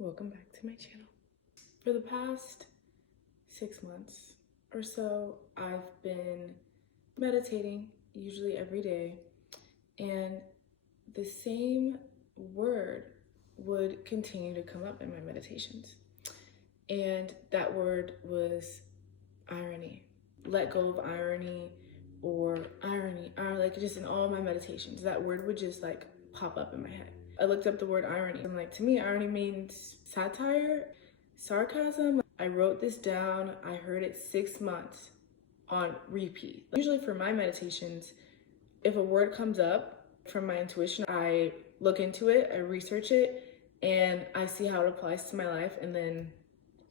Welcome back to my channel. For the past 6 months or so, I've been meditating, usually every day, and the same word would continue to come up in my meditations. And that word was irony. Let go of irony, or irony, like just in all my meditations, that word would just like pop up in my head. I looked up the word irony. I'm like, to me, irony means satire, sarcasm. I wrote this down. I heard it 6 months on repeat. Usually for my meditations, if a word comes up from my intuition, I look into it, I research it, and I see how it applies to my life, and then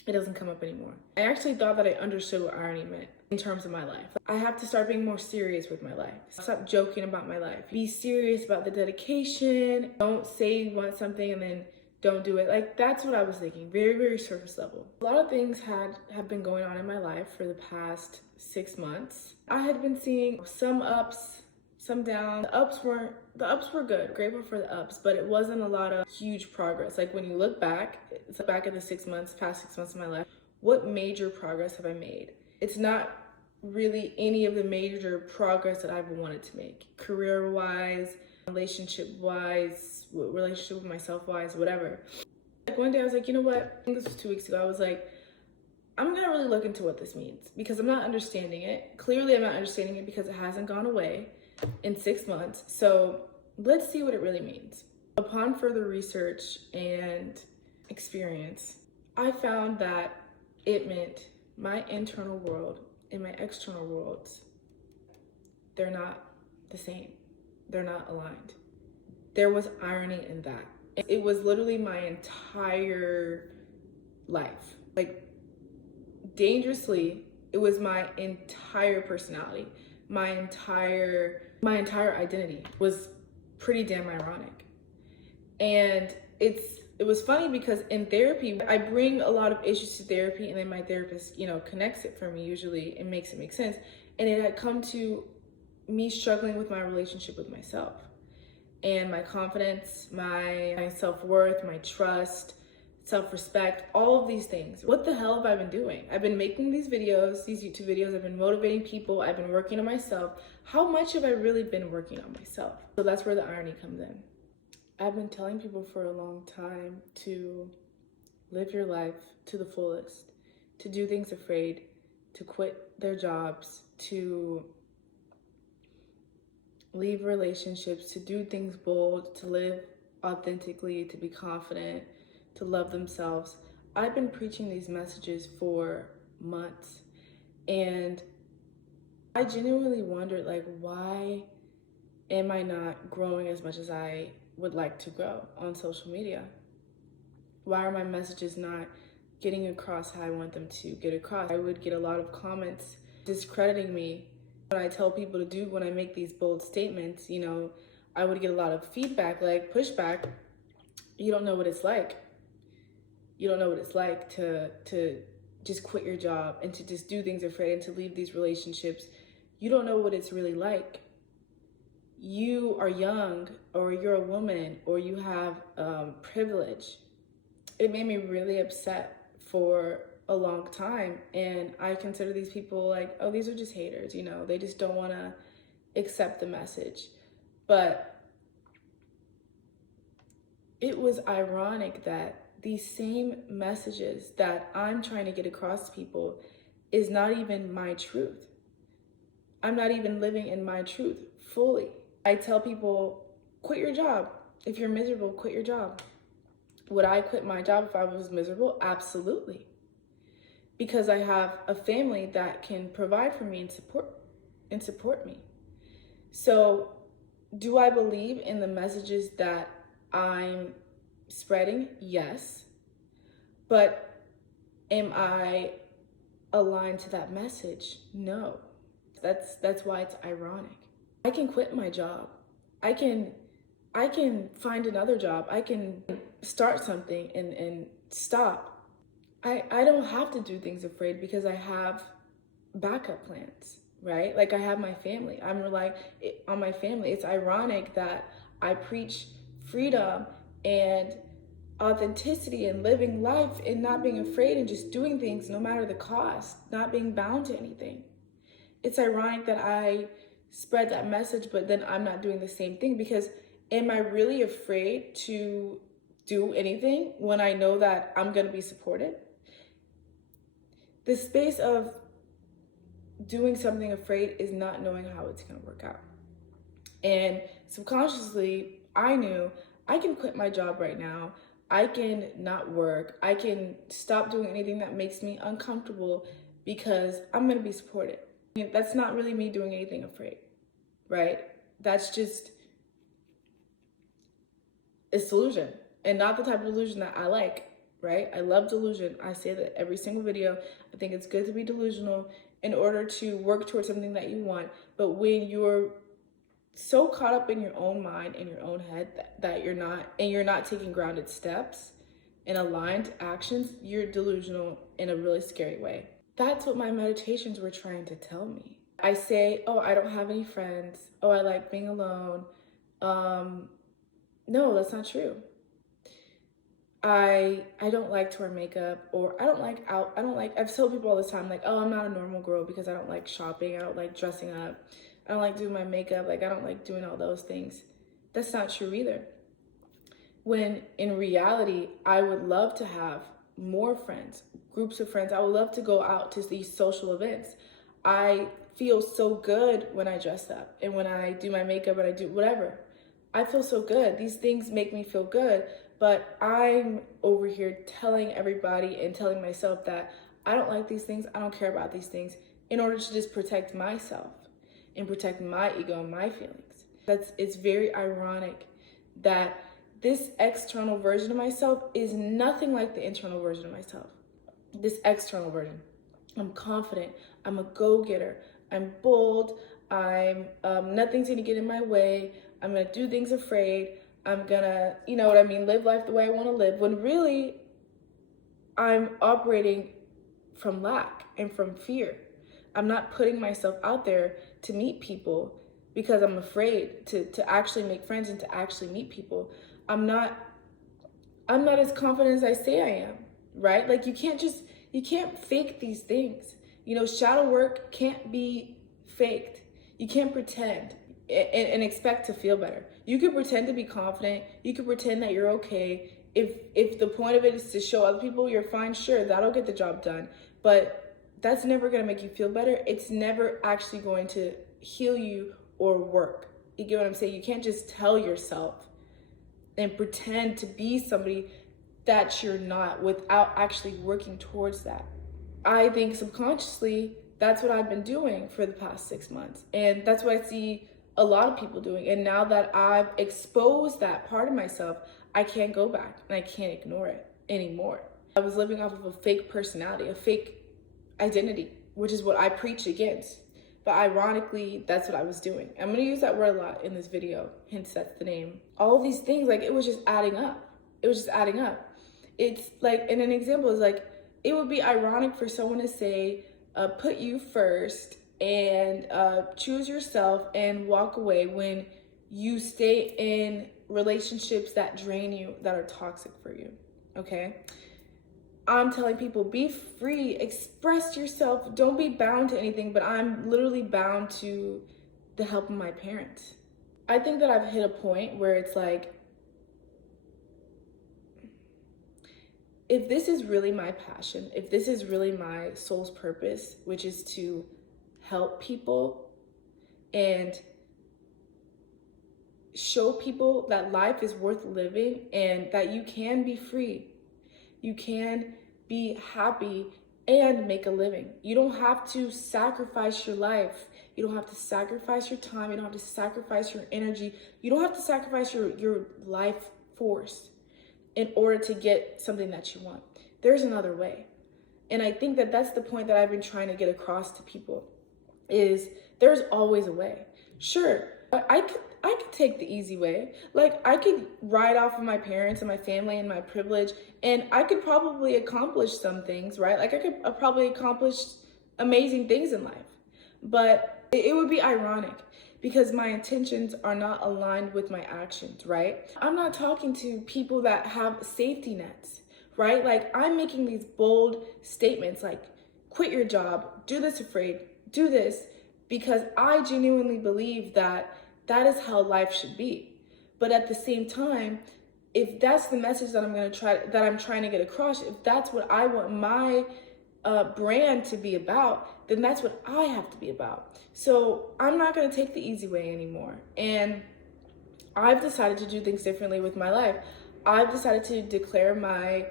it doesn't come up anymore. I actually thought that I understood what irony meant in terms of my life. I have to start being more serious with my life. Stop joking about my life. Be serious about the dedication. Don't say you want something and then don't do it. Like, that's what I was thinking. Very, very surface level. A lot of things have been going on in my life for the past 6 months. I had been seeing some ups, some downs. The ups were good. Grateful for the ups, but it wasn't a lot of huge progress. Like, when you look back at the 6 months, past 6 months of my life, what major progress have I made? It's not really any of the major progress that I've wanted to make. Career-wise, relationship-wise, relationship with myself-wise, whatever. Like, one day I was like, you know what? I think this was 2 weeks ago. I was like, I'm gonna really look into what this means because I'm not understanding it. Clearly, I'm not understanding it because it hasn't gone away in 6 months. So let's see what it really means. Upon further research and experience, I found that it meant my internal world and my external worlds, they're not the same. They're not aligned. There was irony in that. It was literally my entire life. Like, dangerously, it was my entire personality. My entire identity was pretty damn ironic. And it was funny because in therapy, I bring a lot of issues to therapy, and then my therapist, connects it for me usually and makes it make sense. And it had come to me struggling with my relationship with myself and my confidence, my self-worth, my trust, self-respect, all of these things. What the hell have I been doing? I've been making these videos, these YouTube videos. I've been motivating people. I've been working on myself. How much have I really been working on myself? So that's where the irony comes in. I've been telling people for a long time to live your life to the fullest, to do things afraid, to quit their jobs, to leave relationships, to do things bold, to live authentically, to be confident, to love themselves. I've been preaching these messages for months, and I genuinely wondered, like, why am I not growing as much as I would like to grow on social media? Why are my messages not getting across how I want them to get across? I would get a lot of comments discrediting me when I tell people to do, when I make these bold statements. I would get a lot of feedback, like pushback. You don't know what it's like. You don't know what it's like to just quit your job and to just do things afraid and to leave these relationships. You don't know what it's really like. You are young, or you're a woman, or you have privilege. It made me really upset for a long time, and I consider these people like, oh, these are just haters, they just don't want to accept the message. But it was ironic that these same messages that I'm trying to get across to people is not even my truth. I'm not even living in my truth fully. I tell people, quit your job. If you're miserable, quit your job. Would I quit my job if I was miserable? Absolutely. Because I have a family that can provide for me and support me. So, do I believe in the messages that I'm spreading? Yes. But am I aligned to that message? No. That's why it's ironic. I can quit my job. I can find another job. I can start something and stop. I don't have to do things afraid because I have backup plans, right? Like, I have my family. I'm relying on my family. It's ironic that I preach freedom and authenticity and living life and not being afraid and just doing things no matter the cost, not being bound to anything. It's ironic that I spread that message, but then I'm not doing the same thing, because am I really afraid to do anything when I know that I'm going to be supported? The space of doing something afraid is not knowing how it's going to work out. And subconsciously, I knew I can quit my job right now. I can not work. I can stop doing anything that makes me uncomfortable because I'm going to be supported. That's not really me doing anything afraid, right? That's just, it's delusion, and not the type of delusion that I like, right? I love delusion. I say that every single video. I think it's good to be delusional in order to work towards something that you want. But when you're so caught up in your own mind, in your own head, that you're not taking grounded steps and aligned actions, you're delusional in a really scary way. That's what my meditations were trying to tell me. I say, oh, I don't have any friends. Oh, I like being alone. No, that's not true. I don't like to wear makeup, or I've told people all this time, like, oh, I'm not a normal girl because I don't like shopping. I don't like dressing up. I don't like doing my makeup. Like, I don't like doing all those things. That's not true either. When in reality, I would love to have more friends, groups of friends. I would love to go out to these social events. I feel so good when I dress up and when I do my makeup and I do whatever. I feel so good. These things make me feel good, but I'm over here telling everybody and telling myself that I don't like these things. I don't care about these things, in order to just protect myself and protect my ego and my feelings. It's very ironic that this external version of myself is nothing like the internal version of myself. This external version. I'm confident. I'm a go-getter. I'm bold. Nothing's gonna get in my way. I'm gonna do things afraid. I'm gonna, live life the way I wanna live. When really, I'm operating from lack and from fear. I'm not putting myself out there to meet people because I'm afraid to actually make friends and to actually meet people. I'm not as confident as I say I am, right? Like, you can't fake these things. Shadow work can't be faked. You can't pretend and expect to feel better. You can pretend to be confident. You can pretend that you're okay. If the point of it is to show other people you're fine, sure, that'll get the job done. But that's never gonna make you feel better. It's never actually going to heal you or work. You get what I'm saying? You can't just tell yourself and pretend to be somebody that you're not without actually working towards that. I think subconsciously, that's what I've been doing for the past 6 months. And that's what I see a lot of people doing. And now that I've exposed that part of myself, I can't go back and I can't ignore it anymore. I was living off of a fake personality, a fake identity, which is what I preach against. But ironically, that's what I was doing. I'm gonna use that word a lot in this video, hence that's the name. All of these things, like, it was just adding up. It was just adding up. It's like, and an example is like, it would be ironic for someone to say, put you first and choose yourself and walk away, when you stay in relationships that drain you, that are toxic for you, okay? I'm telling people, be free, express yourself, don't be bound to anything, but I'm literally bound to the help of my parents. I think that I've hit a point where it's like, if this is really my passion, if this is really my soul's purpose, which is to help people and show people that life is worth living and that you can be free, you can be happy and make a living. You don't have to sacrifice your life. You don't have to sacrifice your time. You don't have to sacrifice your energy. You don't have to sacrifice your life force in order to get something that you want. There's another way. And I think that that's the point that I've been trying to get across to people, is there's always a way. Sure, I could take the easy way. Like, I could ride off of my parents and my family and my privilege, and I could probably accomplish some things, right? Like, I could probably accomplish amazing things in life. But it would be ironic, because my intentions are not aligned with my actions, right? I'm not talking to people that have safety nets, right? Like, I'm making these bold statements like, quit your job, do this afraid, do this, because I genuinely believe that that is how life should be. But at the same time, if that's the message that I'm trying to get across, if that's what I want my brand to be about, then that's what I have to be about. So I'm not going to take the easy way anymore. And I've decided to do things differently with my life. I've decided to declare my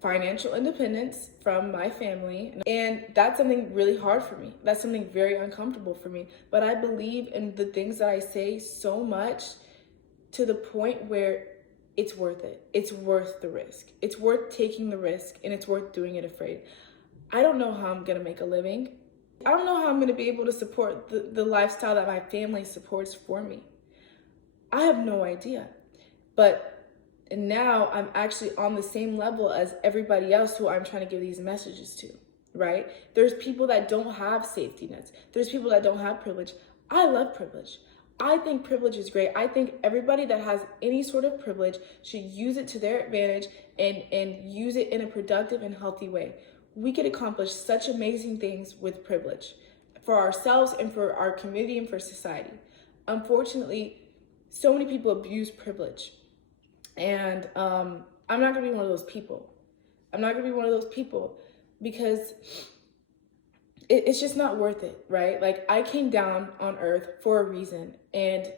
financial independence from my family. And that's something really hard for me. That's something very uncomfortable for me. But I believe in the things that I say so much, to the point where it's worth it. It's worth the risk. It's worth taking the risk, and it's worth doing it afraid. I don't know how I'm gonna make a living. I don't know how I'm gonna be able to support the lifestyle that my family supports for me. I have no idea. But now I'm actually on the same level as everybody else who I'm trying to give these messages to, right? There's people that don't have safety nets. There's people that don't have privilege. I love privilege. I think privilege is great. I think everybody that has any sort of privilege should use it to their advantage and use it in a productive and healthy way. We can accomplish such amazing things with privilege for ourselves and for our community and for society. Unfortunately, so many people abuse privilege. And I'm not gonna be one of those people. I'm not gonna be one of those people because it's just not worth it, right? Like, I came down on earth for a reason, and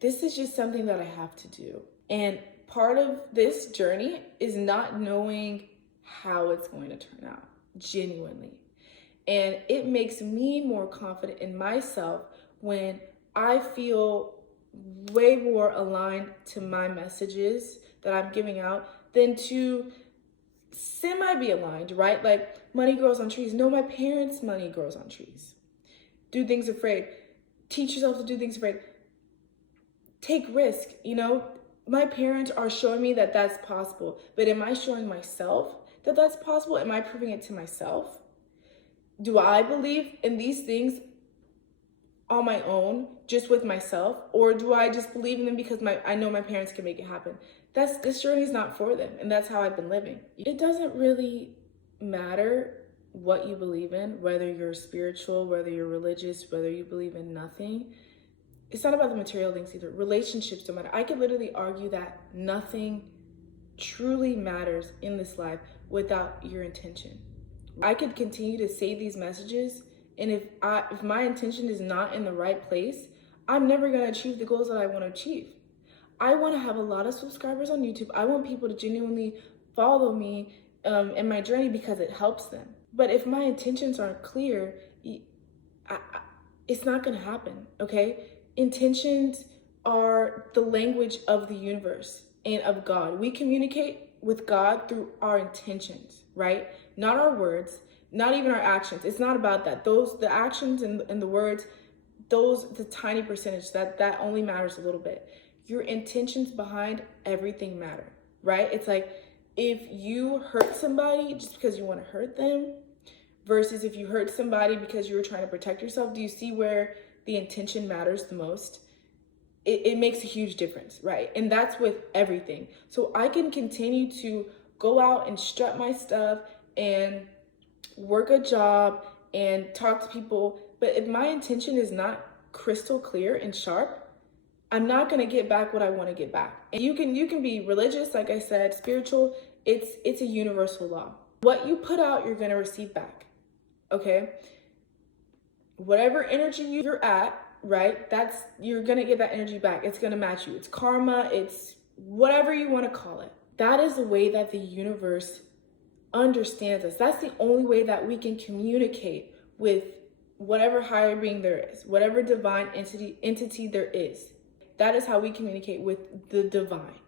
this is just something that I have to do. And part of this journey is not knowing how it's going to turn out, genuinely. And it makes me more confident in myself when I feel way more aligned to my messages that I'm giving out than to semi-be aligned, right? Like, money grows on trees. No, my parents' money grows on trees. Do things afraid. Teach yourself to do things afraid. Take risk, you know? My parents are showing me that that's possible. But am I showing myself that that's possible? Am I proving it to myself? Do I believe in these things on my own, just with myself? Or do I just believe in them because I know my parents can make it happen? This journey is not for them, and that's how I've been living. It doesn't really matter what you believe in, whether you're spiritual, whether you're religious, whether you believe in nothing. It's not about the material things either. Relationships don't matter. I could literally argue that nothing truly matters in this life without your intention. I could continue to say these messages, and if my intention is not in the right place, I'm never gonna achieve the goals that I wanna achieve. I want to have a lot of subscribers on YouTube. I want people to genuinely follow me in my journey because it helps them. But if my intentions aren't clear, it's not going to happen, okay? Intentions are the language of the universe and of God. We communicate with God through our intentions, right? Not our words, not even our actions. It's not about that. The actions and the words, the tiny percentage, that only matters a little bit. Your intentions behind everything matter, right? It's like, if you hurt somebody just because you want to hurt them versus if you hurt somebody because you were trying to protect yourself, do you see where the intention matters the most? It makes a huge difference, right? And that's with everything. So I can continue to go out and strut my stuff and work a job and talk to people, but if my intention is not crystal clear and sharp, I'm not gonna get back what I want to get back. And you can be religious, like I said, spiritual. It's a universal law. What you put out, you're gonna receive back. Okay? Whatever energy you're at, right? You're gonna get that energy back. It's gonna match you. It's karma. It's whatever you want to call it. That is the way that the universe understands us. That's the only way that we can communicate with whatever higher being there is, whatever divine entity there is. That is how we communicate with the divine,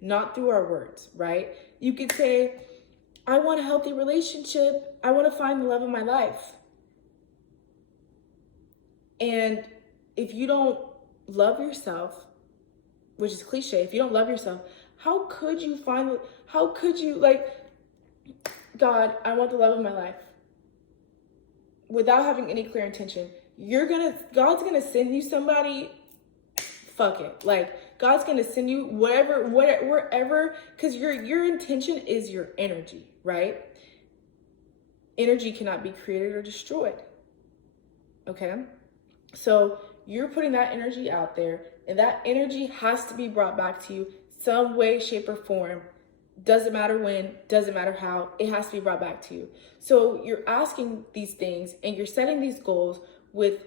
not through our words, right? You could say, I want a healthy relationship. I want to find the love of my life. And if you don't love yourself, which is cliche, if you don't love yourself, how could you God, I want the love of my life, without having any clear intention? God's gonna send you somebody. Fuck it. Like, God's gonna send you wherever, because your intention is your energy, right? Energy cannot be created or destroyed. Okay? So you're putting that energy out there, and that energy has to be brought back to you some way, shape, or form. Doesn't matter when, doesn't matter how, it has to be brought back to you. So you're asking these things and you're setting these goals with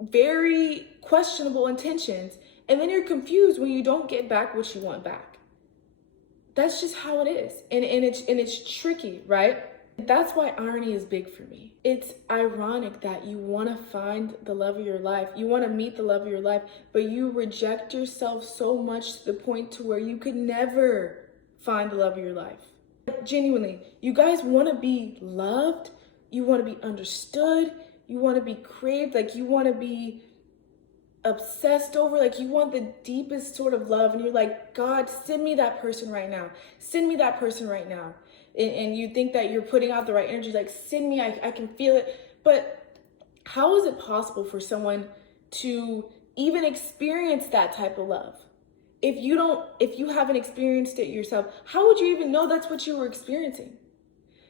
very questionable intentions, and then you're confused when you don't get back what you want back. That's just how it is. And it's tricky, right? That's why irony is big for me. It's ironic that you want to find the love of your life. You want to meet the love of your life, but you reject yourself so much to the point to where you could never find the love of your life. Genuinely, you guys want to be loved. You want to be understood. You want to be craved. Like, you want to be obsessed over. Like, you want the deepest sort of love. And you're like, God, send me that person right now. Send me that person right now. And you think that you're putting out the right energy. Like, send me, I can feel it. But how is it possible for someone to even experience that type of love? If you haven't experienced it yourself, how would you even know that's what you were experiencing?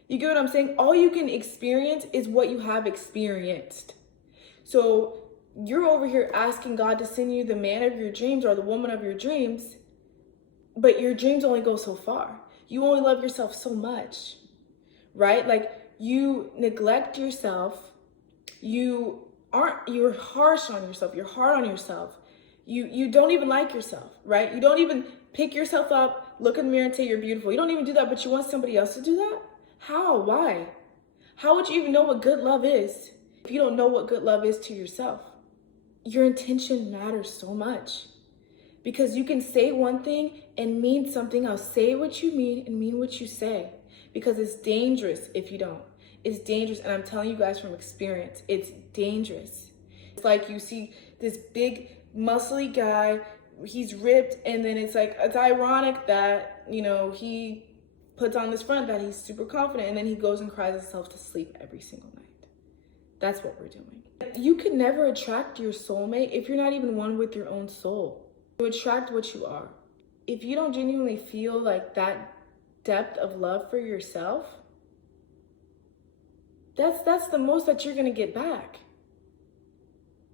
You get what I'm saying? All you can experience is what you have experienced. So you're over here asking God to send you the man of your dreams or the woman of your dreams, but your dreams only go so far. You only love yourself so much, right? Like, you neglect yourself. You're harsh on yourself. You're hard on yourself. You don't even like yourself, right? You don't even pick yourself up, look in the mirror and say you're beautiful. You don't even do that, but you want somebody else to do that? How? Why? How would you even know what good love is if you don't know what good love is to yourself? Your intention matters so much, because you can say one thing and mean something else. Say what you mean and mean what you say, because it's dangerous if you don't. It's dangerous, and I'm telling you guys from experience, it's dangerous. It's like you see this big muscly guy, he's ripped, and then it's like, it's ironic that, he puts on this front that he's super confident, and then he goes and cries himself to sleep every single night. That's what we're doing. You can never attract your soulmate if you're not even one with your own soul. You attract what you are. If you don't genuinely feel like that depth of love for yourself, that's the most that you're gonna get back.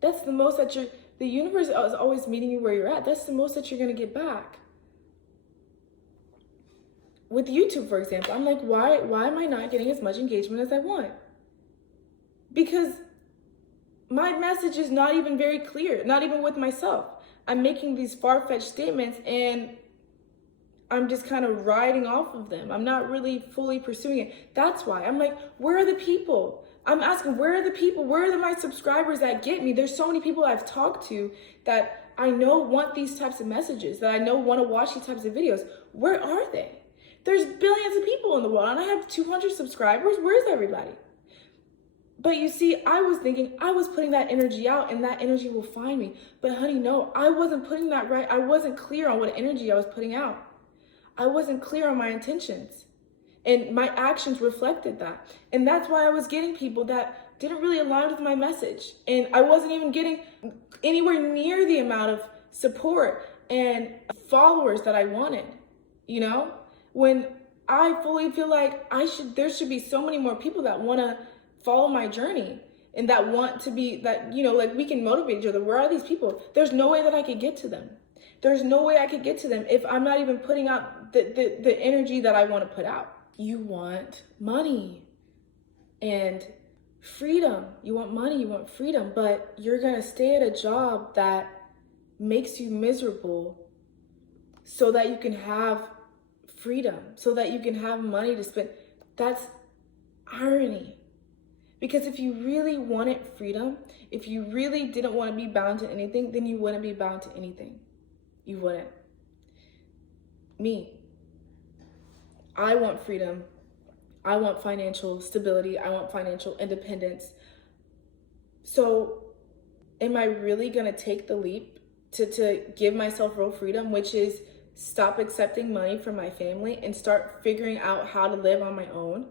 That's the most that the universe is always meeting you where you're at. That's the most that you're gonna get back. With YouTube, for example, I'm like, why am I not getting as much engagement as I want? Because my message is not even very clear, not even with myself. I'm making these far-fetched statements and I'm just kind of riding off of them. I'm not really fully pursuing it. That's why I'm like, where are the people? I'm asking, where are the people? Where are my subscribers that get me? There's so many people I've talked to that I know want these types of messages, that I know want to watch these types of videos. Where are they? There's billions of people in the world, and I have 200 subscribers. Where's everybody? But you see, I was thinking I was putting that energy out and that energy will find me. But honey, no, I wasn't putting that right. I wasn't clear on what energy I was putting out. I wasn't clear on my intentions. And my actions reflected that. And that's why I was getting people that didn't really align with my message. And I wasn't even getting anywhere near the amount of support and followers that I wanted, When I fully feel like there should be so many more people that want to follow my journey and that want to be, that, like, we can motivate each other. Where are these people? There's no way that I could get to them. There's no way I could get to them if I'm not even putting out the energy that I want to put out. You want money and freedom. You want money, you want freedom, but you're going to stay at a job that makes you miserable so that you can have freedom, so that you can have money to spend. That's irony. Because if you really wanted freedom, if you really didn't want to be bound to anything, then you wouldn't be bound to anything. You wouldn't. Me. I want freedom. I want financial stability. I want financial independence. So am I really going to take the leap to give myself real freedom, which is stop accepting money from my family and start figuring out how to live on my own?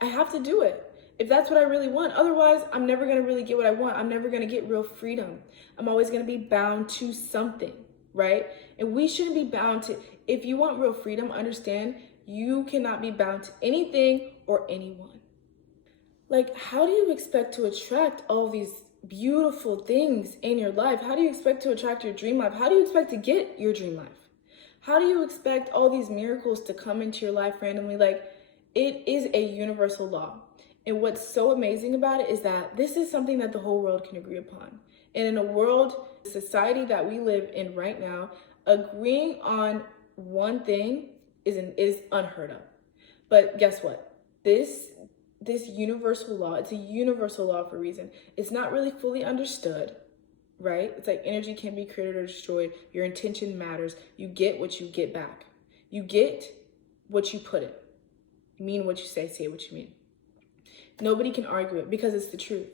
I have to do it. if that's what I really want. Otherwise, I'm never going to really get what I want. I'm never going to get real freedom. I'm always going to be bound to something, right? And we shouldn't be bound to, if you want real freedom, understand you cannot be bound to anything or anyone. Like, how do you expect to attract all these beautiful things in your life? How do you expect to attract your dream life? How do you expect to get your dream life? How do you expect all these miracles to come into your life randomly? Like, it is a universal law. And what's so amazing about it is that this is something that the whole world can agree upon. And in a world, society that we live in right now, agreeing on one thing is unheard of. But guess what? This universal law, it's a universal law for a reason. It's not really fully understood, right? It's like energy can be created or destroyed. Your intention matters. You get what you get back. You get what you put in. Mean what you say what you mean. Nobody can argue it because it's the truth.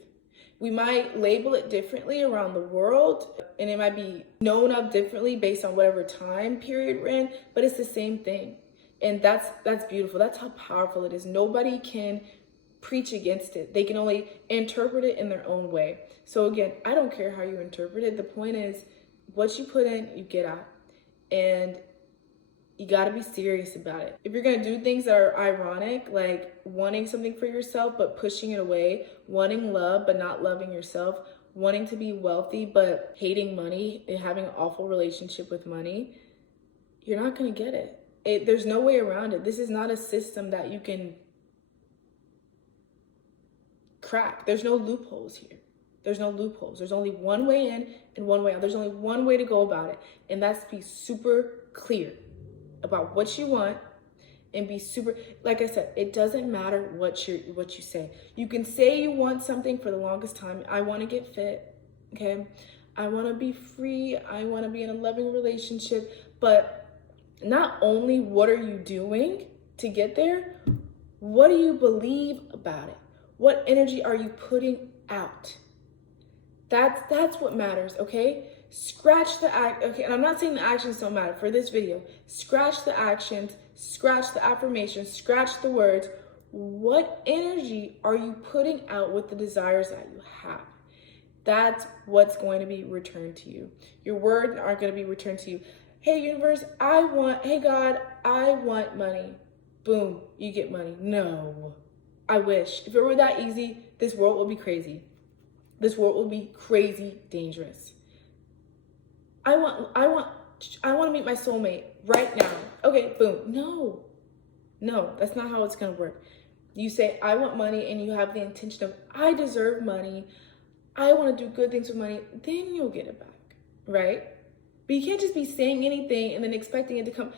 We might label it differently around the world, and it might be known of differently based on whatever time period we're in, but it's the same thing. And that's beautiful. That's how powerful it is. Nobody can preach against it. They can only interpret it in their own way. So again, I don't care how you interpret it. The point is, what you put in, you get out. And you got to be serious about it. If you're going to do things that are ironic, like wanting something for yourself but pushing it away, wanting love but not loving yourself, wanting to be wealthy but hating money and having an awful relationship with money, you're not going to get it. There's no way around it. This is not a system that you can crack. There's no loopholes here. There's no loopholes. There's only one way in and one way out. There's only one way to go about it, and that's to be super clear about what you want and be super, like I said, it doesn't matter what you say. You can say you want something for the longest time. I want to get fit, okay? I want to be free. I want to be in a loving relationship. But not only what are you doing to get there, what do you believe about it? What energy are you putting out? That's what matters, okay? Scratch the act, okay, and I'm not saying the actions don't matter for this video. Scratch the actions, scratch the affirmations, scratch the words. What energy are you putting out with the desires that you have? That's what's going to be returned to you. Your words aren't going to be returned to you. Hey, universe, hey, God, I want money. Boom, you get money. No, I wish. If it were that easy, this world would be crazy. This world will be crazy dangerous. I want to meet my soulmate right now. Okay, boom. No, that's not how it's going to work. You say, I want money, and you have the intention of, I deserve money. I want to do good things with money. Then you'll get it back, right? But you can't just be saying anything and then expecting it to come.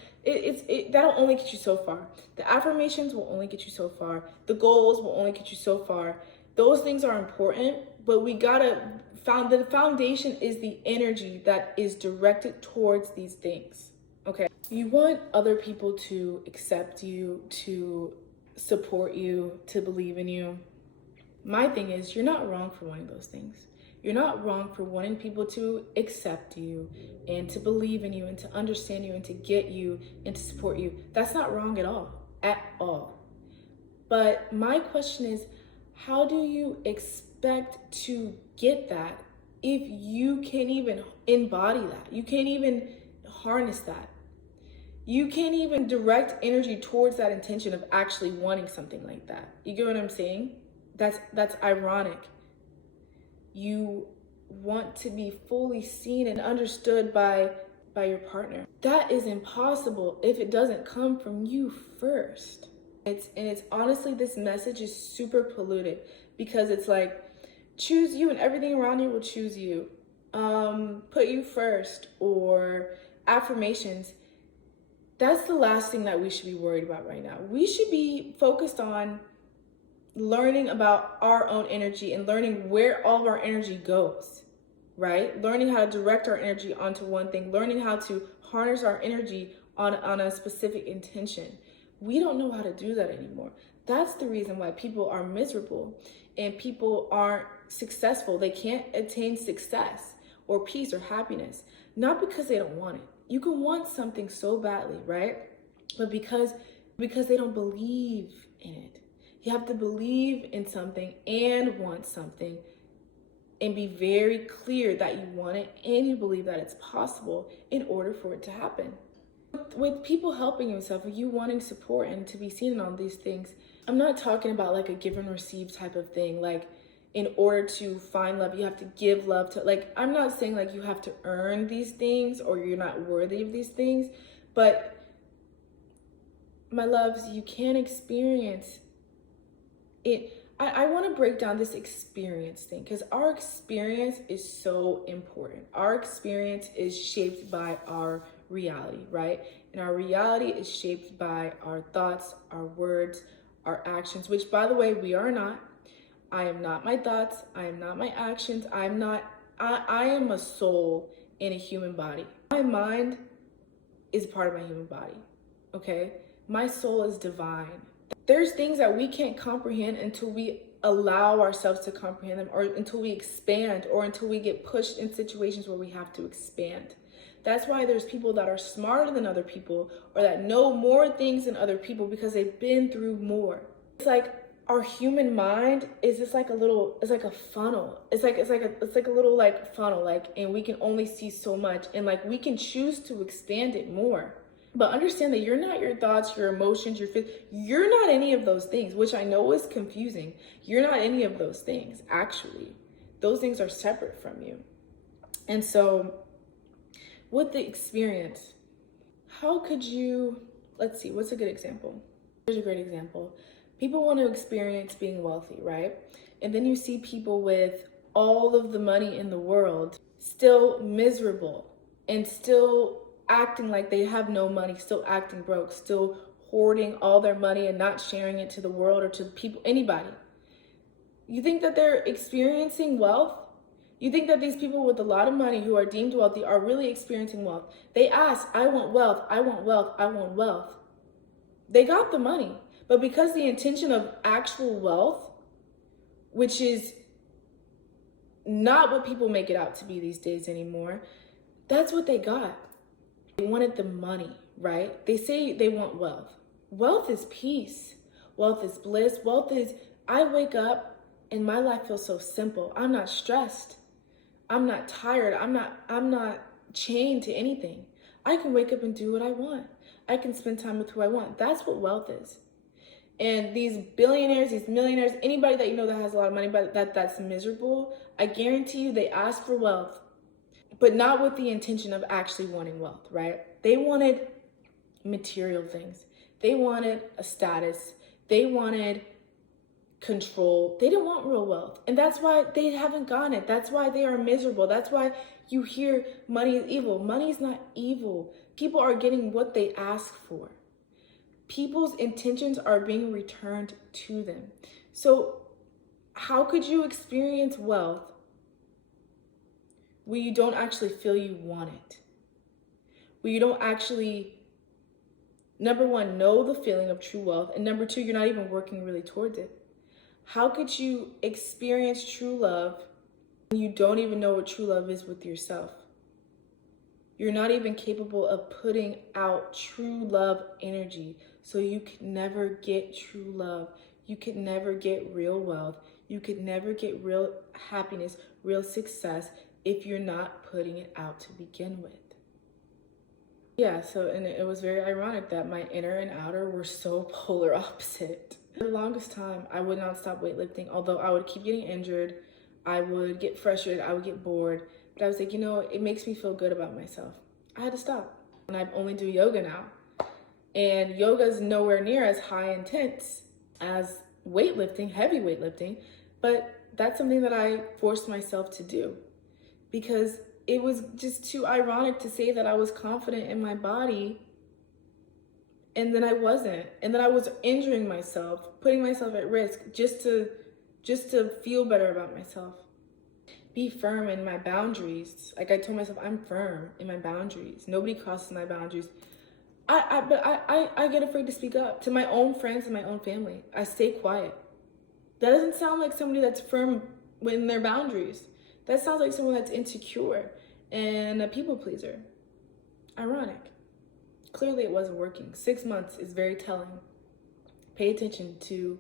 That'll only get you so far. The affirmations will only get you so far. The goals will only get you so far. Those things are important, but the foundation is the energy that is directed towards these things, okay? You want other people to accept you, to support you, to believe in you. My thing is, you're not wrong for wanting those things. You're not wrong for wanting people to accept you and to believe in you and to understand you and to get you and to support you. That's not wrong at all. But my question is, how do you expect to get that if you can't even embody that? You can't even harness that. You can't even direct energy towards that intention of actually wanting something like that. You get what I'm saying? That's ironic. You want to be fully seen and understood by your partner. That is impossible if it doesn't come from you first. It's honestly, this message is super polluted because it's like, choose you and everything around you will choose you. Put you first, or affirmations. That's the last thing that we should be worried about right now. We should be focused on learning about our own energy and learning where all of our energy goes, right? Learning how to direct our energy onto one thing, learning how to harness our energy on a specific intention. We don't know how to do that anymore. That's the reason why people are miserable and people aren't successful. They can't attain success or peace or happiness, not because they don't want it. You can want something so badly, right? But because they don't believe in it. You have to believe in something and want something and be very clear that you want it and you believe that it's possible in order for it to happen. With people helping yourself, with you wanting support and to be seen in all these things, I'm not talking about like a give and receive type of thing. Like, in order to find love, you have to give love to, like, I'm not saying like you have to earn these things or you're not worthy of these things, but my loves, you can experience it. I want to break down this experience thing because our experience is so important. Our experience is shaped by our reality, right? And our reality is shaped by our thoughts, our words, our actions, which, by the way, we are not. I am not my thoughts. I am not my actions. I am a soul in a human body. My mind is part of my human body, okay? My soul is divine. There's things that we can't comprehend until we allow ourselves to comprehend them, or until we expand, or until we get pushed in situations where we have to expand. That's why there's people that are smarter than other people or that know more things than other people because they've been through more. It's like our human mind is just like it's like a funnel. It's like a little like funnel, like, and we can only see so much, and like we can choose to expand it more. But understand that you're not your thoughts, your emotions, you're not any of those things, which I know is confusing. You're not any of those things, actually. Those things are separate from you. And so with the experience, how could you, let's see, what's a good example? Here's a great example. People want to experience being wealthy, right? And then you see people with all of the money in the world still miserable and still acting like they have no money, still acting broke, still hoarding all their money and not sharing it to the world or to people, anybody. You think that they're experiencing wealth? You think that these people with a lot of money who are deemed wealthy are really experiencing wealth? They ask, I want wealth, I want wealth, I want wealth. They got the money, but because the intention of actual wealth, which is not what people make it out to be these days anymore, that's what they got. They wanted the money, right? They say they want wealth. Wealth is peace. Wealth is bliss. Wealth is, I wake up and my life feels so simple. I'm not stressed. I'm not tired. I'm not chained to anything. I can wake up and do what I want. I can spend time with who I want. That's what wealth is. And these billionaires, these millionaires, anybody that you know that has a lot of money but that's miserable, I guarantee you they ask for wealth, but not with the intention of actually wanting wealth, right? They wanted material things. They wanted a status. They wanted control. They didn't want real wealth. And that's why they haven't gotten it. That's why they are miserable. That's why you hear money is evil. Money is not evil. People are getting what they ask for. People's intentions are being returned to them. So how could you experience wealth where you don't actually feel you want it? Where you don't actually, number one, know the feeling of true wealth, and number two, you're not even working really towards it. How could you experience true love when you don't even know what true love is with yourself? You're not even capable of putting out true love energy, so you could never get true love. You could never get real wealth. You could never get real happiness, real success, if you're not putting it out to begin with. Yeah, so, and it was very ironic that my inner and outer were so polar opposite. For the longest time, I would not stop weightlifting, although I would keep getting injured. I would get frustrated, I would get bored, but I was like, you know, it makes me feel good about myself. I had to stop. And I only do yoga now. And yoga is nowhere near as high intense as weightlifting, heavy weightlifting, but that's something that I forced myself to do because it was just too ironic to say that I was confident in my body and then I wasn't. And then I was injuring myself, putting myself at risk just to feel better about myself. Be firm in my boundaries. Like I told myself, I'm firm in my boundaries. Nobody crosses my boundaries. I get afraid to speak up to my own friends and my own family. I stay quiet. That doesn't sound like somebody that's firm in their boundaries. That sounds like someone that's insecure and a people pleaser. Ironic. Clearly it wasn't working. 6 months is very telling. Pay attention to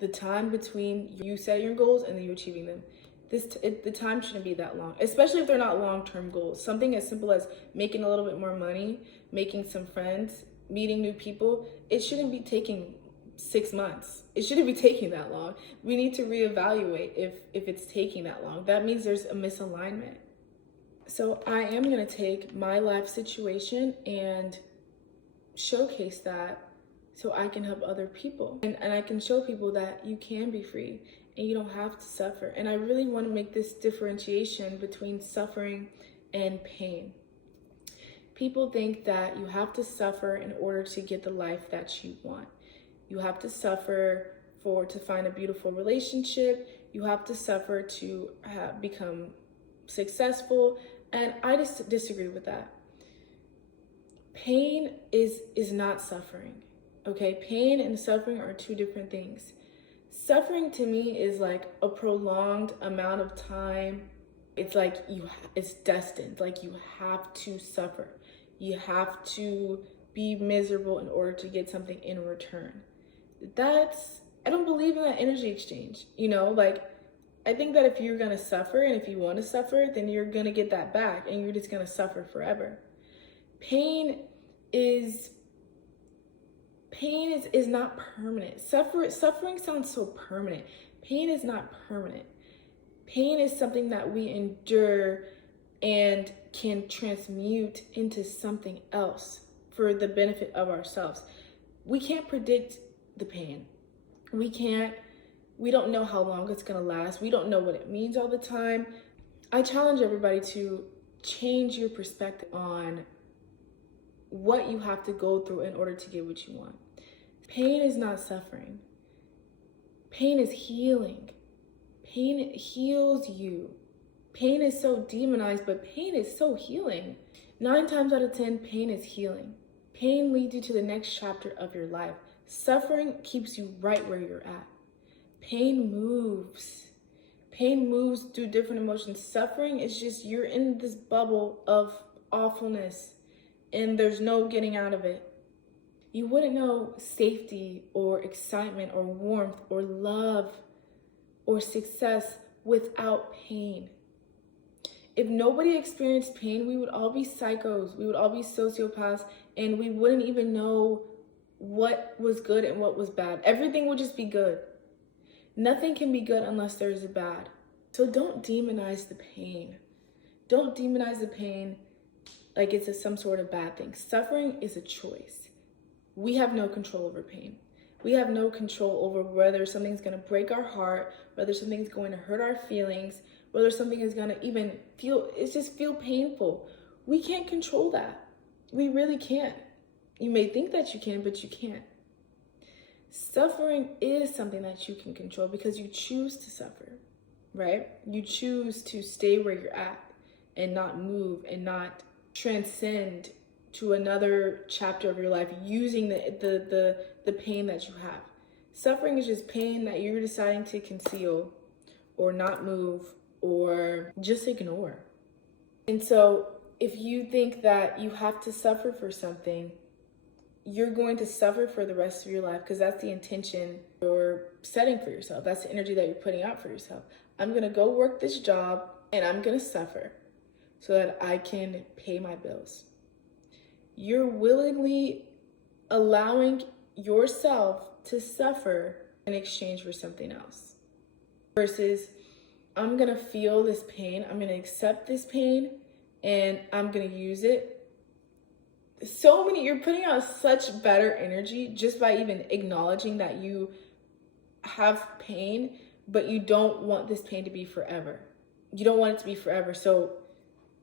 the time between you setting your goals and you achieving them. The time shouldn't be that long, especially if they're not long-term goals. Something as simple as making a little bit more money, making some friends, meeting new people, it shouldn't be taking 6 months. It shouldn't be taking that long. We need to reevaluate if it's taking that long. That means there's a misalignment. So I am going to take my life situation and showcase that so I can help other people. And I can show people that you can be free and you don't have to suffer. And I really want to make this differentiation between suffering and pain. People think that you have to suffer in order to get the life that you want. You have to suffer to find a beautiful relationship. You have to suffer to become successful. And I just disagree with that. Pain is not suffering. Okay, pain and suffering are two different things. Suffering to me is like a prolonged amount of time. It's like it's destined. Like you have to suffer. You have to be miserable in order to get something in return. I don't believe in that energy exchange. Like I think that if you're gonna suffer and if you want to suffer, then you're gonna get that back and you're just gonna suffer forever. Pain is not permanent. Suffering sounds so permanent. Pain is not permanent. Pain is something that we endure and can transmute into something else for the benefit of ourselves. We can't predict the pain. We don't know how long it's gonna last. We don't know what it means all the time. I challenge everybody to change your perspective on what you have to go through in order to get what you want. Pain is not suffering. Pain is healing. Pain heals you. Pain is so demonized, but pain is so healing. 9 times out of 10, pain is healing. Pain leads you to the next chapter of your life. Suffering keeps you right where you're at. Pain moves. Pain moves through different emotions. Suffering is just you're in this bubble of awfulness and there's no getting out of it. You wouldn't know safety or excitement or warmth or love or success without pain. If nobody experienced pain, we would all be psychos. We would all be sociopaths and we wouldn't even know what was good and what was bad. Everything would just be good. Nothing can be good unless there's a bad. So don't demonize the pain. Don't demonize the pain like it's some sort of bad thing. Suffering is a choice. We have no control over pain. We have no control over whether something's going to break our heart, whether something's going to hurt our feelings, whether something is going to even feel painful. We can't control that. We really can't. You may think that you can, but you can't. Suffering is something that you can control because you choose to suffer, right? You choose to stay where you're at and not move and not transcend to another chapter of your life using the pain that you have. Suffering is just pain that you're deciding to conceal or not move or just ignore. And so if you think that you have to suffer for something, you're going to suffer for the rest of your life because that's the intention you're setting for yourself. That's the energy that you're putting out for yourself. I'm going to go work this job and I'm going to suffer so that I can pay my bills. You're willingly allowing yourself to suffer in exchange for something else. Versus, I'm going to feel this pain, I'm going to accept this pain, and I'm going to use it. You're putting out such better energy just by even acknowledging that you have pain, but you don't want this pain to be forever. You don't want it to be forever, so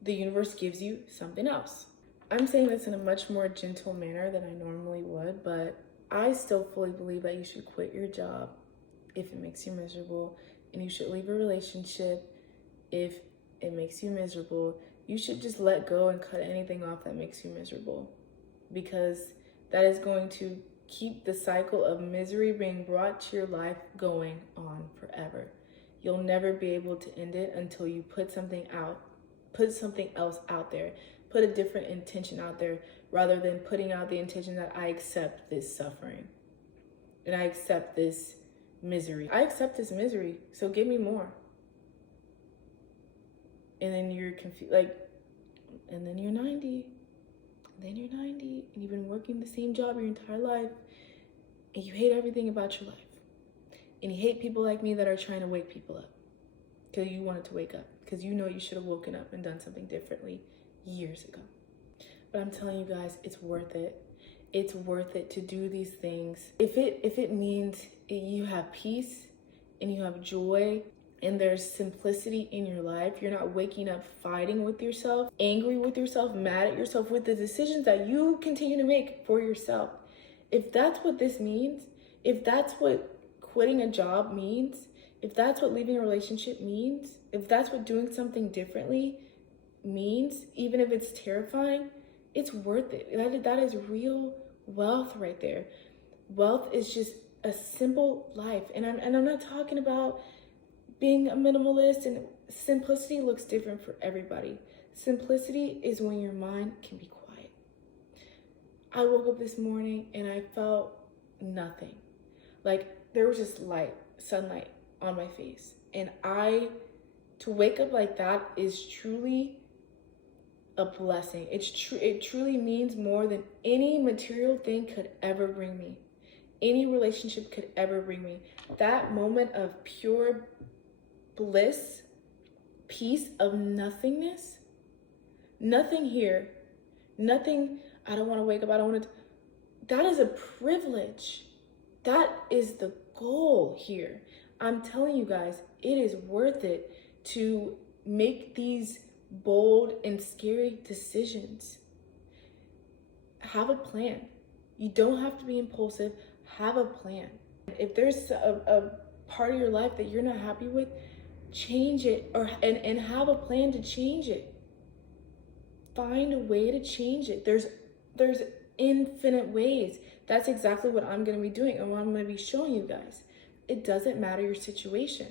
the universe gives you something else. I'm saying this in a much more gentle manner than I normally would, but I still fully believe that you should quit your job if it makes you miserable, and you should leave a relationship if it makes you miserable. You should just let go and cut anything off that makes you miserable, because that is going to keep the cycle of misery being brought to your life going on forever. You'll never be able to end it until you put something else out there, put a different intention out there, rather than putting out the intention that I accept this suffering and I accept this misery. I accept this misery, so give me more. And then you're confused, like, and then you're 90. And then you're 90, and you've been working the same job your entire life, and you hate everything about your life. And you hate people like me that are trying to wake people up because you wanted to wake up, because you know you should have woken up and done something differently years ago. But I'm telling you guys, it's worth it. It's worth it to do these things. If it means you have peace and you have joy and there's simplicity in your life, you're not waking up fighting with yourself, angry with yourself, mad at yourself with the decisions that you continue to make for yourself. If that's what this means, if that's what quitting a job means, if that's what leaving a relationship means, if that's what doing something differently means, even if it's terrifying, it's worth it. That is real wealth right there. Wealth is just a simple life. And I'm not talking about being a minimalist, and simplicity looks different for everybody. Simplicity is when your mind can be quiet. I woke up this morning and I felt nothing. Like there was just sunlight on my face. And to wake up like that is truly a blessing. It truly means more than any material thing could ever bring me. Any relationship could ever bring me. That moment of pure bliss, peace, of nothingness, nothing here, nothing, I don't want to wake up, I don't want to, that is a privilege. That is the goal here. I'm telling you guys, it is worth it to make these bold and scary decisions. Have a plan. You don't have to be impulsive. Have a plan. If there's a part of your life that you're not happy with, change it, and have a plan to change it. Find a way to change it. There's infinite ways. That's exactly what I'm going to be doing and what I'm going to be showing you guys. It doesn't matter your situation.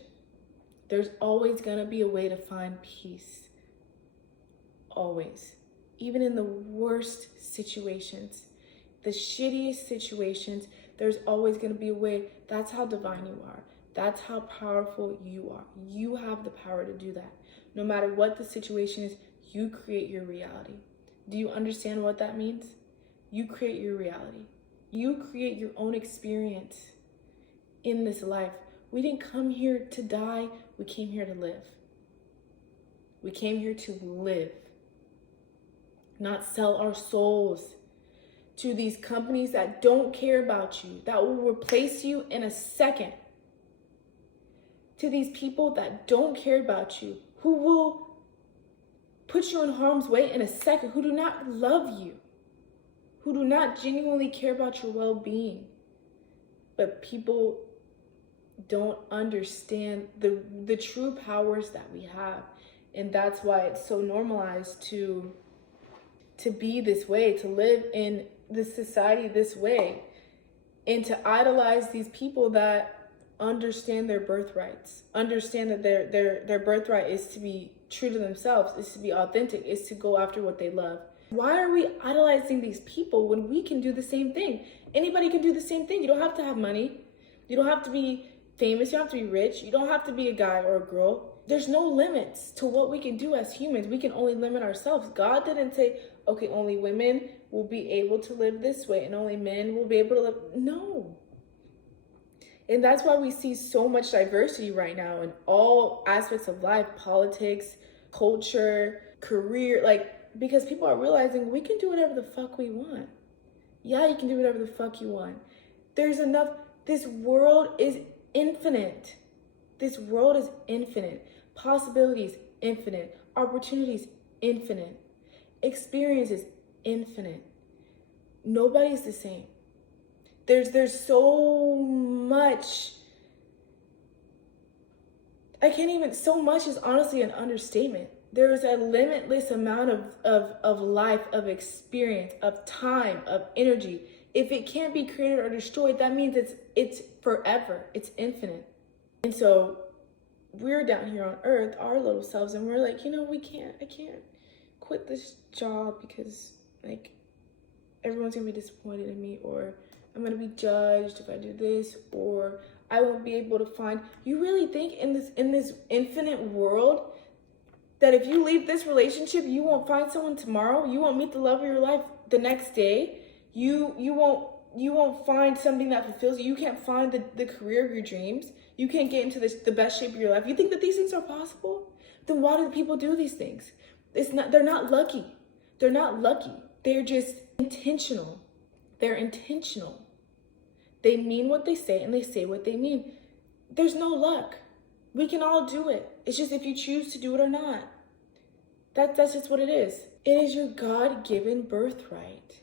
There's always going to be a way to find peace. Always. Even in the worst situations, the shittiest situations, there's always going to be a way. That's how divine you are. That's how powerful you are. You have the power to do that. No matter what the situation is, you create your reality. Do you understand what that means? You create your reality. You create your own experience in this life. We didn't come here to die. We came here to live. We came here to live, not sell our souls to these companies that don't care about you, that will replace you in a second. To these people that don't care about you, who will put you in harm's way in a second, who do not love you, who do not genuinely care about your well-being. But people don't understand the true powers that we have. And that's why it's so normalized to be this way, to live in this society this way, and to idolize these people that understand their birthrights, understand that their birthright is to be true to themselves, is to be authentic, is to go after what they love. Why are we idolizing these people when we can do the same thing? Anybody can do the same thing. You don't have to have money. You don't have to be famous. You don't have to be rich. You don't have to be a guy or a girl. There's no limits to what we can do as humans. We can only limit ourselves. God didn't say, okay, only women will be able to live this way and only men will be able to live. No. And that's why we see so much diversity right now in all aspects of life, politics, culture, career, because people are realizing we can do whatever the fuck we want. Yeah, you can do whatever the fuck you want. There's enough. This world is infinite. This world is infinite. Possibilities, infinite. Opportunities, infinite. Experiences, infinite. Nobody's the same. There's so much. So much is honestly an understatement. There's a limitless amount of life, of experience, of time, of energy. If it can't be created or destroyed, that means it's forever. It's infinite. And so we're down here on earth, our little selves, and we're like, I can't quit this job because everyone's gonna be disappointed in me, or I'm gonna be judged if I do this, or I won't be able to find. You really think in this infinite world that if you leave this relationship, you won't find someone tomorrow? You won't meet the love of your life the next day? You won't find something that fulfills you. You can't find the career of your dreams. You can't get into the best shape of your life. You think that these things are possible? Then why do people do these things? They're not lucky. They're not lucky. They're just intentional. They're intentional. They mean what they say and they say what they mean. There's no luck. We can all do it. It's just if you choose to do it or not. That's just what it is. It is your God-given birthright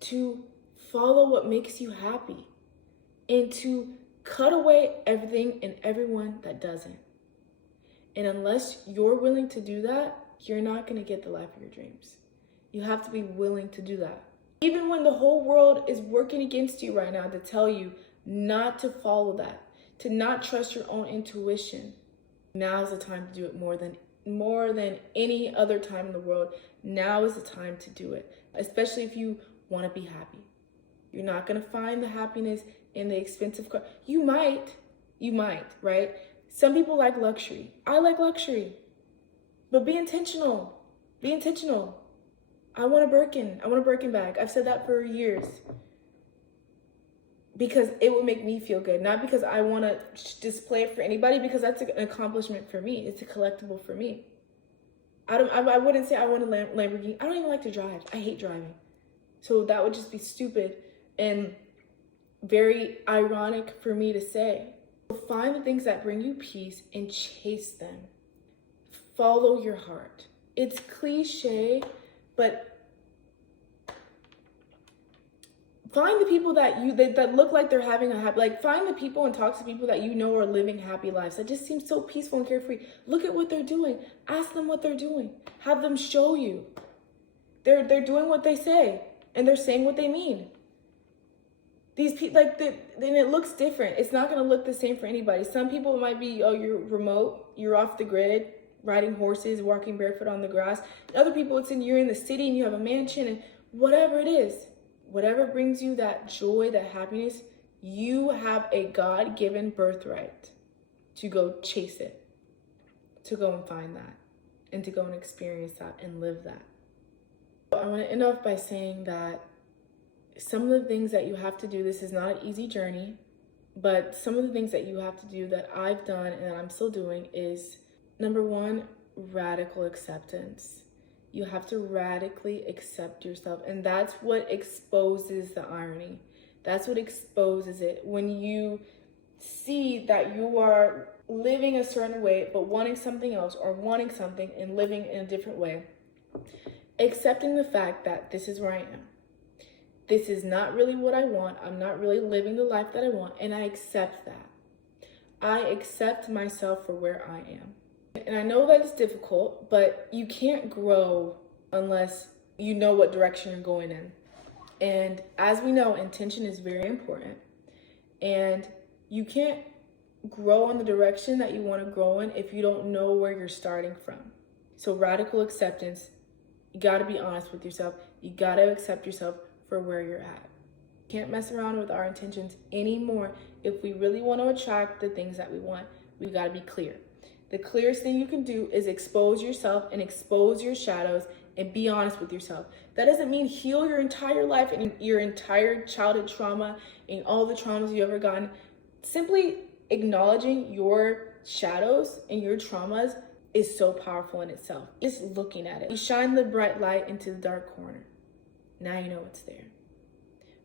to follow what makes you happy and to cut away everything and everyone that doesn't. And unless you're willing to do that, you're not going to get the life of your dreams. You have to be willing to do that. Even when the whole world is working against you right now to tell you not to follow that, to not trust your own intuition, now is the time to do it more than any other time in the world. Now is the time to do it, especially if you want to be happy. You're not going to find the happiness in the expensive car. You might, right? Some people like luxury. I like luxury. But be intentional. Be intentional. I want a Birkin. I want a Birkin bag. I've said that for years. Because it will make me feel good. Not because I want to display it for anybody, because that's an accomplishment for me. It's a collectible for me. I wouldn't say I want a Lamborghini. I don't even like to drive. I hate driving. So that would just be stupid and very ironic for me to say. Find the things that bring you peace and chase them. Follow your heart. It's cliche, but find the people that look like they're having a happy, find the people and talk to people that you know are living happy lives. That just seems so peaceful and carefree. Look at what they're doing. Ask them what they're doing. Have them show you. They're doing what they say and they're saying what they mean. These people, then it looks different. It's not going to look the same for anybody. Some people might be, oh, you're remote, you're off the grid, riding horses, walking barefoot on the grass. Other people, you're in the city and you have a mansion, and whatever it is, whatever brings you that joy, that happiness, you have a God-given birthright to go chase it, to go and find that, and to go and experience that and live that. I want to end off by saying that some of the things that you have to do, this is not an easy journey, but some of the things that you have to do that I've done and that I'm still doing is, number one, radical acceptance. You have to radically accept yourself. And that's what exposes the irony. That's what exposes it. When you see that you are living a certain way, but wanting something else, or wanting something and living in a different way, accepting the fact that this is where I am. This is not really what I want. I'm not really living the life that I want. And I accept that. I accept myself for where I am. And I know that it's difficult, but you can't grow unless you know what direction you're going in. And as we know, intention is very important. And you can't grow in the direction that you want to grow in if you don't know where you're starting from. So radical acceptance, you got to be honest with yourself. You got to accept yourself for where you're at. Can't mess around with our intentions anymore. If we really want to attract the things that we want, we got to be clear. The clearest thing you can do is expose yourself and expose your shadows and be honest with yourself. That doesn't mean heal your entire life and your entire childhood trauma and all the traumas you've ever gotten. Simply acknowledging your shadows and your traumas is so powerful in itself. Just looking at it. You shine the bright light into the dark corner. Now you know it's there.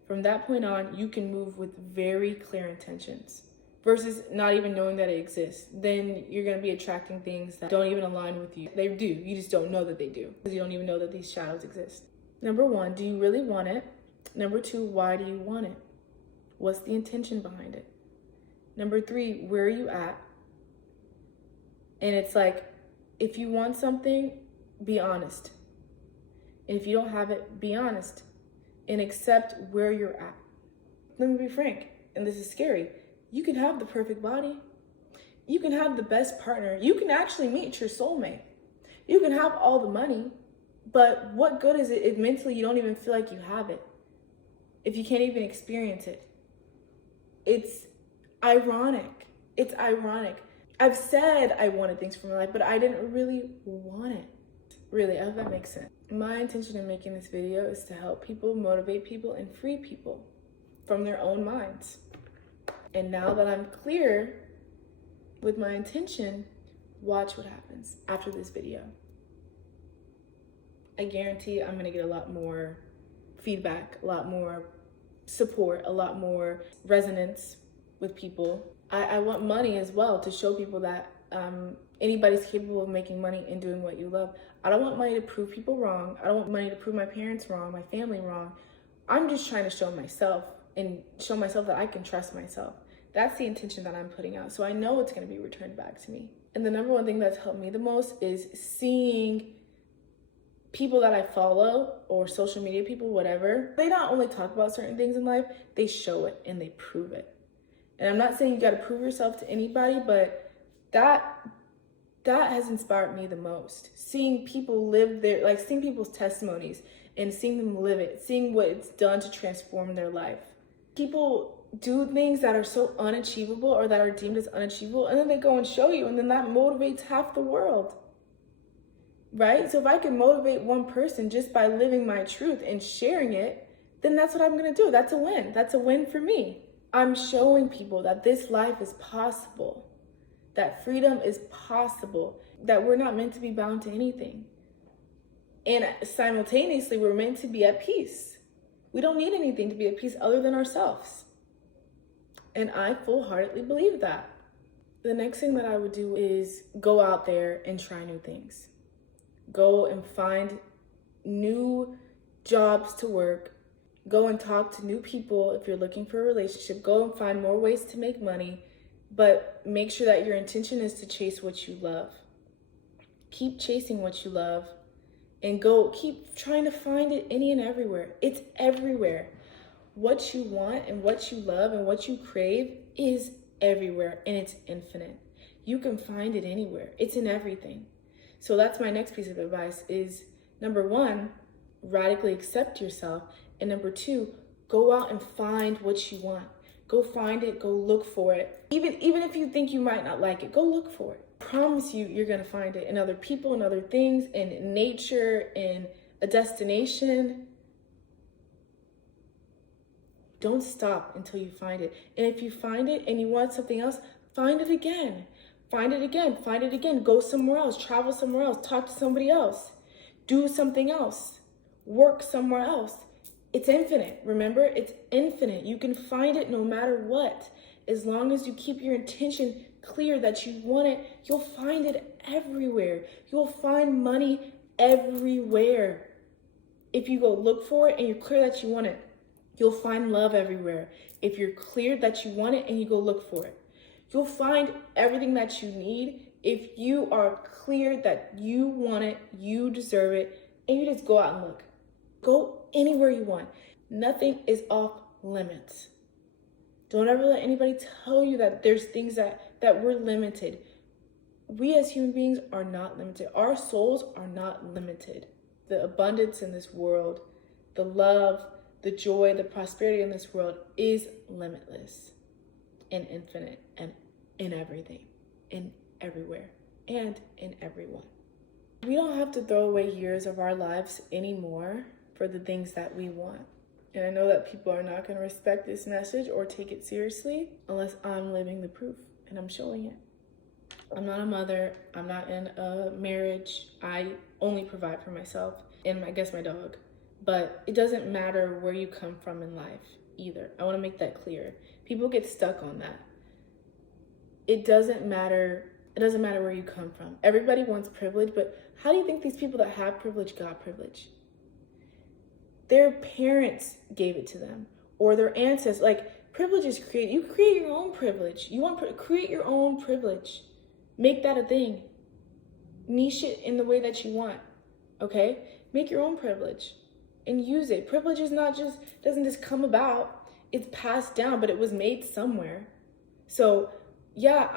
From that point on, you can move with very clear intentions versus not even knowing that it exists. Then you're going to be attracting things that don't even align with you. They do. You just don't know that they do because you don't even know that these shadows exist. Number one, do you really want it? Number two, why do you want it? What's the intention behind it? Number three, where are you at? And it's like, if you want something, be honest. And if you don't have it, be honest and accept where you're at. Let me be frank, and this is scary. You can have the perfect body. You can have the best partner. You can actually meet your soulmate. You can have all the money, but what good is it if mentally you don't even feel like you have it? if you can't even experience it? It's ironic. It's ironic. I've said I wanted things from my life, but I didn't really want it. Really, I hope that makes sense. My intention in making this video is to help people, motivate people, and free people from their own minds. And now that I'm clear with my intention, watch what happens after this video. I guarantee I'm gonna get a lot more feedback, a lot more support, a lot more resonance with people. I want money as well to show people that anybody's capable of making money and doing what you love. I don't want money to prove people wrong. I don't want money to prove my parents wrong, my family wrong. I'm just trying to show myself and show myself that I can trust myself. That's the intention that I'm putting out. So I know it's gonna be returned back to me. And the number one thing that's helped me the most is seeing people that I follow, or social media people, whatever. They not only talk about certain things in life, they show it and they prove it. And I'm not saying you gotta prove yourself to anybody, but that has inspired me the most. Seeing people live their, like seeing people's testimonies and seeing them live it, seeing what it's done to transform their life. People do things that are so unachievable or that are deemed as unachievable, and then they go and show you, and then that motivates half the world, right? So if I can motivate one person just by living my truth and sharing it, then that's what I'm gonna do. That's a win. That's a win for me. I'm showing people that this life is possible, that freedom is possible, that we're not meant to be bound to anything. And simultaneously, we're meant to be at peace. We don't need anything to be at peace other than ourselves. And I full-heartedly believe that. The next thing that I would do is go out there and try new things. Go and find new jobs to work. Go and talk to new people if you're looking for a relationship. Go and find more ways to make money, but make sure that your intention is to chase what you love. Keep chasing what you love and go keep trying to find it any and everywhere. It's everywhere. What you want and what you love and what you crave is everywhere, and it's infinite. You can find it anywhere. It's in everything. So that's my next piece of advice is, number one, radically accept yourself. And number two, go out and find what you want. Go find it, go look for it. Even if you think you might not like it, go look for it. I promise you, you're gonna find it in other people, in other things, in nature, in a destination. Don't stop until you find it. And if you find it and you want something else, find it again. Find it again, find it again. Go somewhere else, travel somewhere else, talk to somebody else. Do something else, work somewhere else. It's infinite, remember? It's infinite. You can find it no matter what. As long as you keep your intention clear that you want it, you'll find it everywhere. You'll find money everywhere. If you go look for it and you're clear that you want it, you'll find love everywhere. If you're clear that you want it and you go look for it, you'll find everything that you need if you are clear that you want it, you deserve it, and you just go out and look. Go anywhere you want. Nothing is off limits. Don't ever let anybody tell you that there's things that we're limited. We as human beings are not limited. Our souls are not limited. The abundance in this world, the love, the joy, the prosperity in this world is limitless and infinite and in everything, in everywhere, and in everyone. We don't have to throw away years of our lives anymore for the things that we want. And I know that people are not going to respect this message or take it seriously unless I'm living the proof and I'm showing it. I'm not a mother. I'm not in a marriage. I only provide for myself and I guess my dog. But it doesn't matter where you come from in life either. I want to make that clear. People get stuck on that. It doesn't matter. It doesn't matter where you come from. Everybody wants privilege, but how do you think these people that have privilege got privilege? Their parents gave it to them, or their ancestors. Like, privilege is created. You create your own privilege. You want to create your own privilege. Make that a thing. Niche it in the way that you want. Okay? Make your own privilege and use it. Privilege is doesn't just come about. It's passed down, but it was made somewhere. So yeah,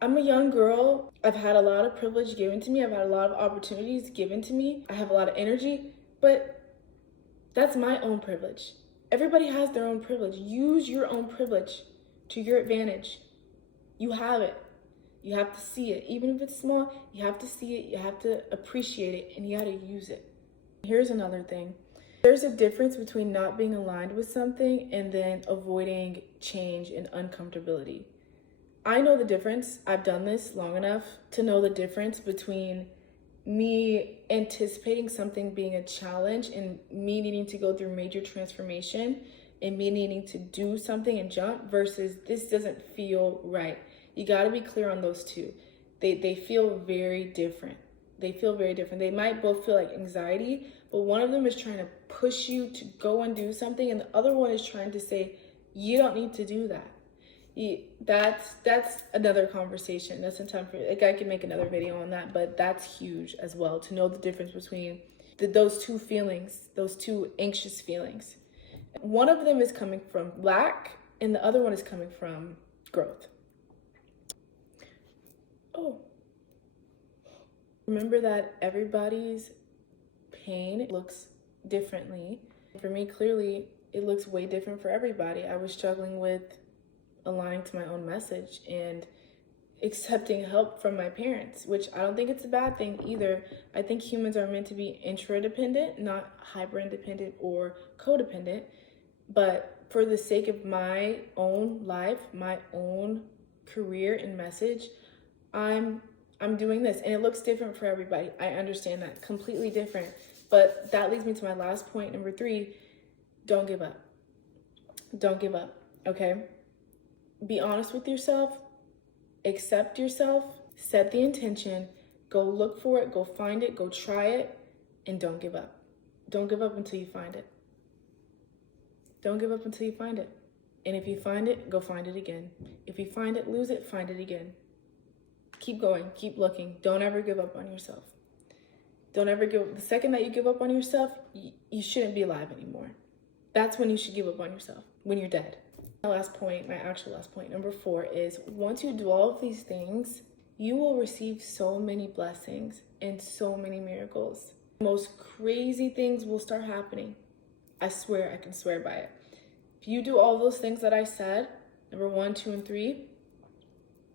I'm a young girl. I've had a lot of privilege given to me. I've had a lot of opportunities given to me. I have a lot of energy, but that's my own privilege. Everybody has their own privilege. Use your own privilege to your advantage. You have it. You have to see it. Even if it's small, you have to see it, you have to appreciate it, and you got to use it. Here's another thing. There's a difference between not being aligned with something and then avoiding change and uncomfortability. I know the difference. I've done this long enough to know the difference between me anticipating something being a challenge and me needing to go through major transformation and me needing to do something and jump versus this doesn't feel right. You got to be clear on those two. They feel very different. They feel very different. They might both feel like anxiety, but one of them is trying to push you to go and do something, and the other one is trying to say, you don't need to do that. That's another conversation. That's in time for, like, I can make another video on that, but that's huge as well, to know the difference between those two feelings, those two anxious feelings. One of them is coming from lack, and the other one is coming from growth. Oh, remember that everybody's pain looks differently. For me, clearly, it looks way different for everybody. I was struggling with aligning to my own message and accepting help from my parents, which I don't think it's a bad thing either. I think humans are meant to be interdependent, not hyper-independent or codependent. But for the sake of my own life, my own career and message, I'm doing this, and it looks different for everybody. I understand that, completely different. But that leads me to my last point, number 3. Don't give up. Don't give up, okay? Be honest with yourself, accept yourself, set the intention, go look for it, go find it, go try it, and don't give up. Don't give up until you find it. Don't give up until you find it. And if you find it, go find it again. If you find it, lose it, find it again. Keep going, keep looking. Don't ever give up on yourself. Don't ever give up. The second that you give up on yourself, you shouldn't be alive anymore. That's when you should give up on yourself, when you're dead. My last point, my actual last point, number 4, is once you do all of these things, you will receive so many blessings and so many miracles. The most crazy things will start happening. I swear, I can swear by it. If you do all those things that I said, number 1, 2, and 3,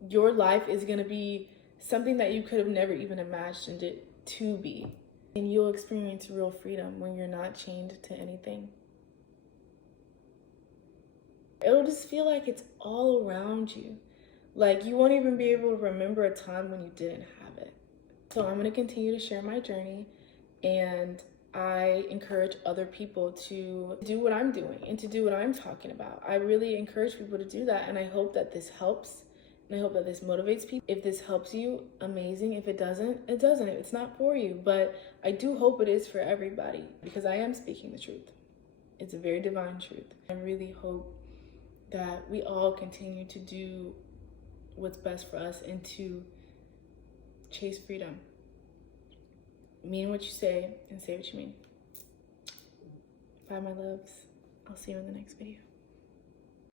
your life is going to be something that you could have never even imagined it to be. And you'll experience real freedom when you're not chained to anything. It'll just feel like it's all around you. Like you won't even be able to remember a time when you didn't have it. So I'm going to continue to share my journey, and I encourage other people to do what I'm doing and to do what I'm talking about. I really encourage people to do that, and I hope that this helps. And I hope that this motivates people. If this helps you, amazing. If it doesn't, it doesn't. It's not for you. But I do hope it is for everybody, because I am speaking the truth. It's a very divine truth. I really hope that we all continue to do what's best for us and to chase freedom. Mean what you say and say what you mean. Bye, my loves. I'll see you in the next video.